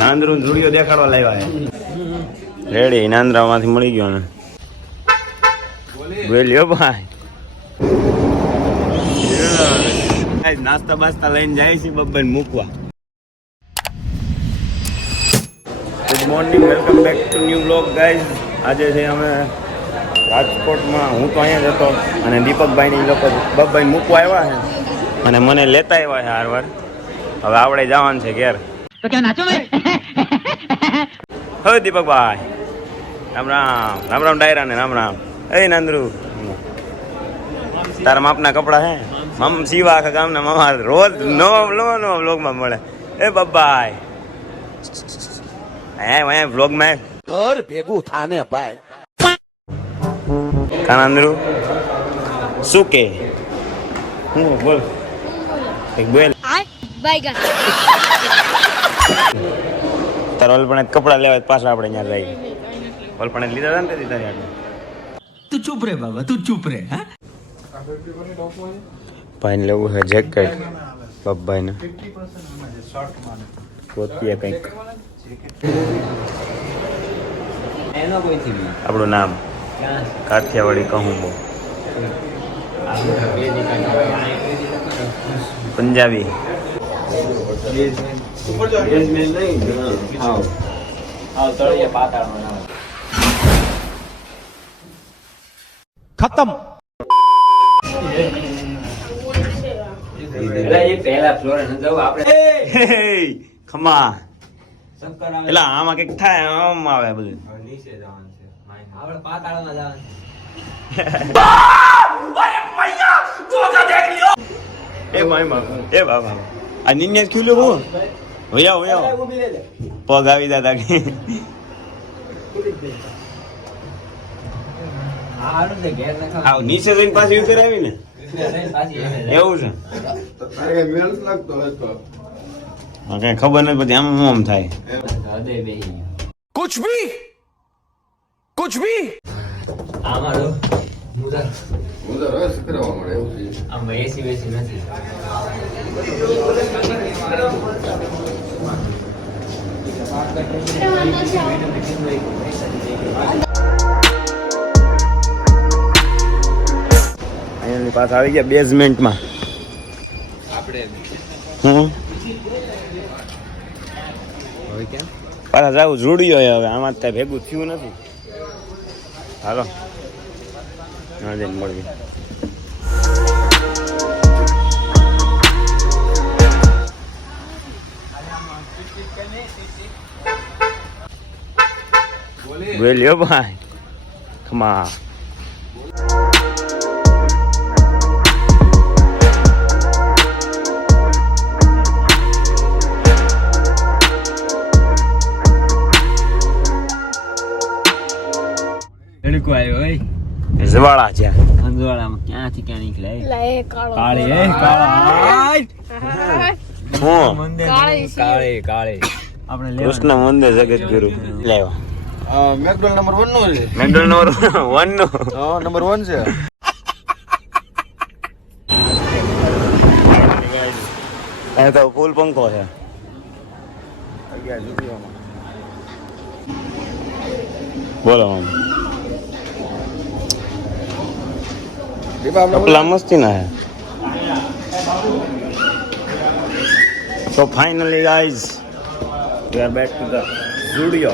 નાંદરું ઝુડિયો દેખાડવા લાવ્યા છે રેડી નાંદરામાંથી મળી ગયો ને બોલ્યો ભાઈ નાસ્તા બાસ્તા લઈને જાય છે બબ્બન મૂકવા. Good morning, welcome back to new vlog guys. આજે છે અમે રાજકોટમાં, હું તો અહીંયા જ હતો અને દીપકભાઈની લોકો બબ્બાઈ મૂકવા આવ્યા છે અને મને લેતા આવ્યા છે હારવાર. હવે આપણે જવાનું છે ઘેર. તો ક્યાં નાચો મેં? હવે દીપકભાઈ રામ રામ. રામ રામ ડાયરા ને રામ રામ. એ નાંદરું તારા માપના કપડા હે મમ સીવા આખા ગામના મામા રોજ નવા વ્લોગમાં મળે. એ બબ્બાઈ હે વ્લોગમાં ઘર ભેગું થાને ભાઈ. કાનાંદરું શું કે હું બોલ એક બોલ તાર ઓલપણે કપડા લેવા પાછા આપણે અહીંયા જઈએ. ઓલપણે લીધા હતા ને તારી આગળ. તું ચૂપ રે બાબા, તું ચૂપ રે. હા ભાઈને લેવું છે જેકેટ બબ્બાઈને ગોતીએ કંઈક. આપણું નામ કાઠિયાવાડી કહું બહુ પંજાબી ખતમ. ખમા એટલે આમાં કઈક થાય આમ આવે બધું. એ બાબા આ નિન્યા ખુલ્યો હું વયા પગ આવી દાદા કે નીચે જઈને પાછી ઉતર આવી ને એવું છે. કઈ ખબર નથી પછી આમ થાય કુછ ભી અમારો મુદર રસ કરવા મળે એવું છે. આમ એસી વેસી નથી. અહીંયાની પાસે આવી ગયા બેઝમેન્ટમાં આપણે હવે કેમ પાછા જાવ જોડ્યો હવે આમાં કઈ ભેગું થયું નથી. હાલો હા જઈને મળવી. બોલ્યો ભાઈ ખમા લડકો આવ્યો હોય જવાળા છે અંજવાળામાં ક્યાંથી ક્યાં નીકળ્યા કાળી આપણે કૃષ્ણ મંદિર જગત ગુરુ લેવો મેકડોનલ્ડ નંબર 1 નો છે. મેકડોનલ્ડ નંબર 1 નો નંબર 1 છે. અહીંયા તો ફૂલ પંખો છે. બોલો કપલા મસ્તી ના હે. So finally guys, we are back to the studio.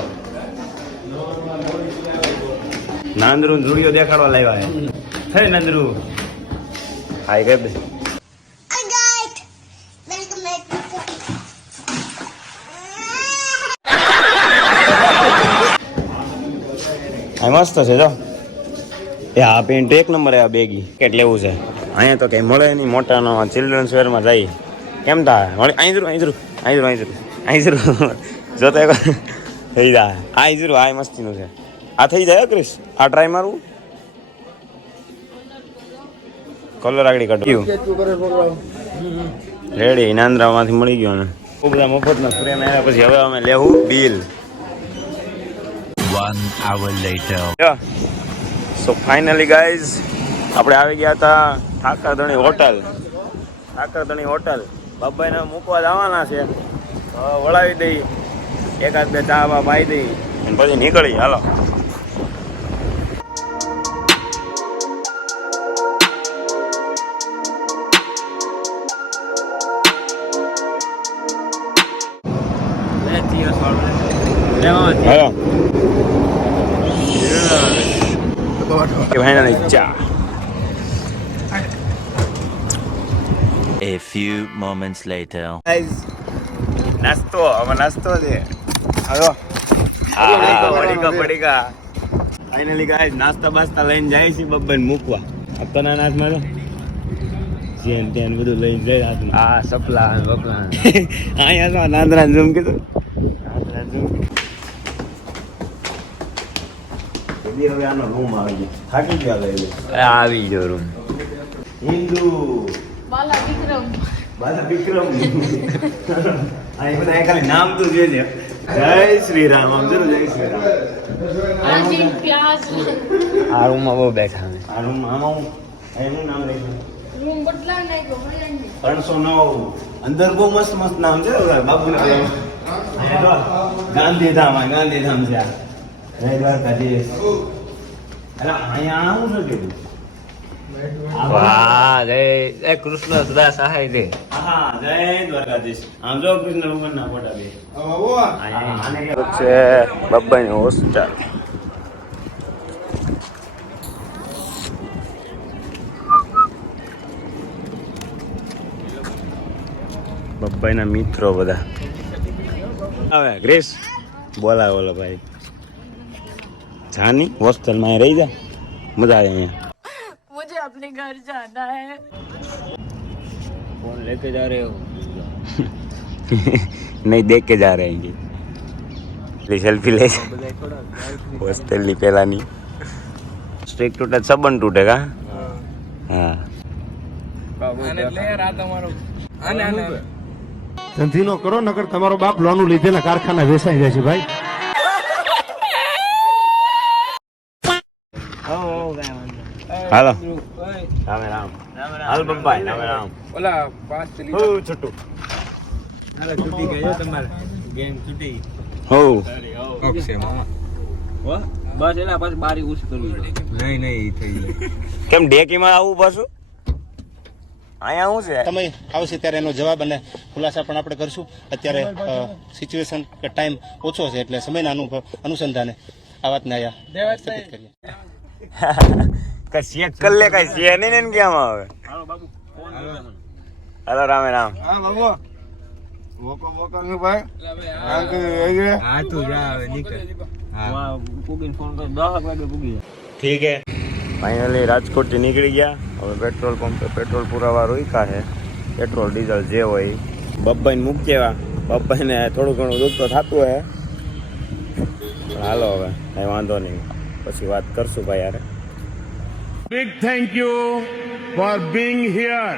નાંદરું Zudio દેખાડવા લાવ્યા છે. હે નાંદરું હાય કે બે આ મસ્ત છે જો. એ આ પેન્ટ એક નંબર આ બેગી કેટ લેવું છે. અહીંયા તો કઈ મળે નહીં. મોટાનો ચિલ્ડ્રન્સ વેરમાં જાય કેમ થાય મળે. અહીં જોતા થઈ જાય. આ મસ્તીનું છે. આ થઈ જાય ક્રિશ. આ ટ્રાય મારવું કલર આગળ કાઢ્યું રેડી નાંદરામાંથી મળી ગયો ને બહુ બધા મફતના ફ્રેમ આવ્યા. પછી હવે અમે લેવું bill. 1 hour later. So finally guys આપણે આવી ગયા હતા ઠાકરધણી હોટલ. બાબાઈને મૂકવા જવાના છે તો વળાવી દઈ. એકાદ બે ચા બા પાઈ દઈ અને પછી નીકળી હાલો. હાલો ભાઈ ચા. A few moments later. નાસ્તો હવે નાસ્તો છે. હાલો પડીકા ફાઇનલી ગાઈસ નાસ્તા બાસ્તા લઈને જાય છે બબ્બન મૂકવા. અત્યારના નાચમાં તો જેન તેન બધું લઈને જાય હાથમાં. હા સપલા બપલા અહીંયા તો નાંદરા ઝૂમ કીધું. નાંદરા ઝૂમ હવે આનો રૂમ આવી ગયો. થાકી ગયા લઈ લે. આવી ગયો રૂમ. હિન્દુ બાલા વિક્રમ આ બધા ખાલી નામ તો જોજે. જય શ્રી રામ આમ જરૂર જય શ્રી રામ. આ રૂમમાં બહુ બેઠા છે. આ રૂમમાં આમાં એનું નામ લખ્યું 309. અંદર બહુ મસ્ત મસ્ત નામ છે બાબુના. ગાંધીધામ છે. જય દ્વારકાધીશ. અરે અહીંયા આવું છે કેવું? વાહ જય કૃષ્ણ સદા સહાય દે. હા જય દ્વારકાધીશ. આમ જો કૃષ્ણ ભગવાનના ફોટા બે. આને છે બબ્બાની હોસ્ટેલ. બબ્બાઈના મિત્રો બધા હવે ગ્રેસ બોલો ભાઈ જાની હોસ્ટેલમાં રહી જા મજા આવે અહીંયા. मुझे अपने घर जाना है. फोन लेके जा रहे हो? नहीं देख के जा रहे हैं ये सेल्फी ले हॉस्टल ની પેલાની સ્ટ્રીક તૂટે સંબંધ તૂટેગા. હા આને લે રા તમારો આને ધંધીનો કરો નકર તમારો બાપ લોનું લીધેલા કારખાના વેચાઈ જાય છે ભાઈ. હાલો રામ રામ હાલ બબ્બાઈ રામ રામ. ઓલા પાસ ચલી હો છોટુ હાલે છૂટી ગયો તમારે ગેમ છૂટી હો ઓકે મામા વાહ બસ એલા પાછું બારી ઉસ કરવી નહીં થઈ જાય. કેમ ડેકીમાં આવું પાછું અહીંયા શું છે? સમય આવશે ત્યારે એનો જવાબ અને ખુલાસા પણ આપણે કરશું. અત્યારે સિચ્યુએશન કે ટાઈમ ઓછો છે એટલે સમયના અનુસંધાને આ વાતને અહીંયા સ્થાપિત કરીએ. કઈ ચેક કર લે કઈ છે નહીં ને કેમ આવે. હાલો રામ રામ. હા બાબુ વોકો નું ભાઈ હા તું જા હવે નીકળ. હા પૂગીને ફોન કર 10 વાગે પૂગી જા. ઠીક હે ફાઇનલી રાજકોટ થી નીકળી ગયા. હવે પેટ્રોલ પંપે પેટ્રોલ પુરાવા રોક્યા છે. પેટ્રોલ ડીઝલ જે હોય બબ્બાઈને મૂકી દેવા. બબ્બાઈને થોડું ઘણું દુઃખ તો થતું હોય પણ હાલો હવે કઈ વાંધો નહીં પછી વાત કરશું ભાઈ યાર. Big thank you for being here.